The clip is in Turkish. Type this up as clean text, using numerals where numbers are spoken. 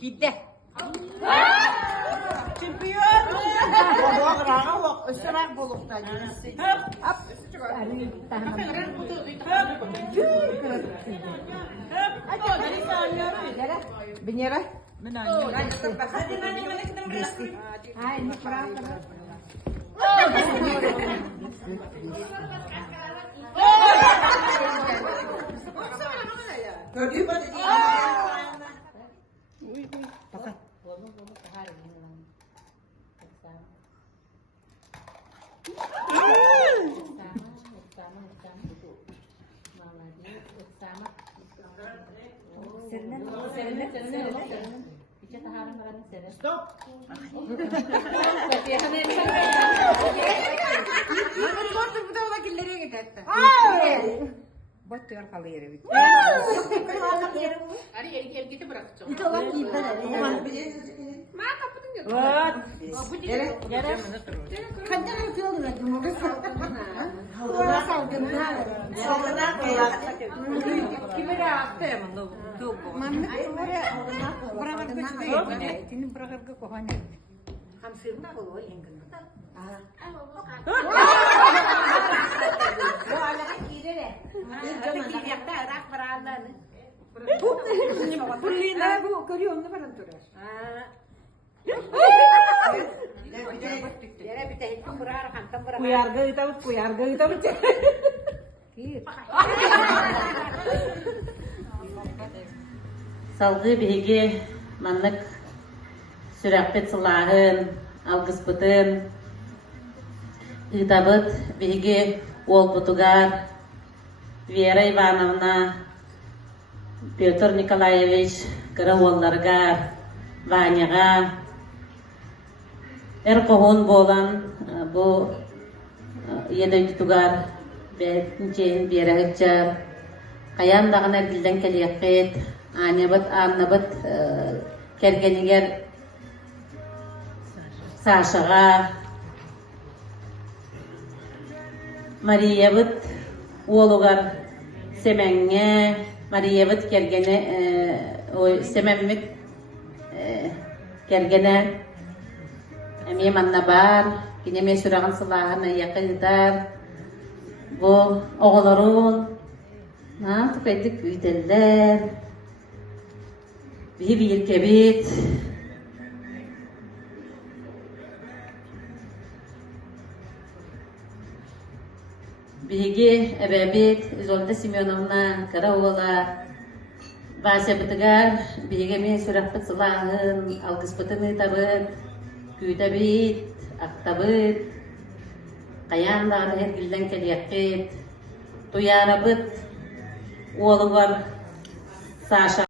Gitti. Çırpıyor. Boğağı bak. Isırak bulukta. Hop. Benyera. Gördün mü? Stop. Batıyor halı yere bir. Hadi erkek'i bırakacağım. Kuyarga kita cek. Salgı bihigi manlık sürekbet sılahın, algıspıtın, ıtabıt bihigi olputugar, Vera Ivanovna, Pyotr Nikolaevich, Karavollargar, Vanyaga, kohun bolan bu yedoytugar betinçen Vera hıçar, kayan dağın erdilden keliyakket, annabat kergeniger Sashaga, Maria bıt oğlugar Semenge, Maria bıt kergene o Sememmit kergene emiye mannabar, kineme sürağın sılağına yakıdar, bu oğulların tüpeddik büyüteller, bir kebit, Bihigi ebebit Izolda Semyonovna Karaoğla Vasya Bıtıgar Bihigi mi sürakpıt sılahın algıspıtını tabıt Kütabit Aktabıt Kayan dağını her gilden keliyakit Tuyarabıt Oğlu var Sasha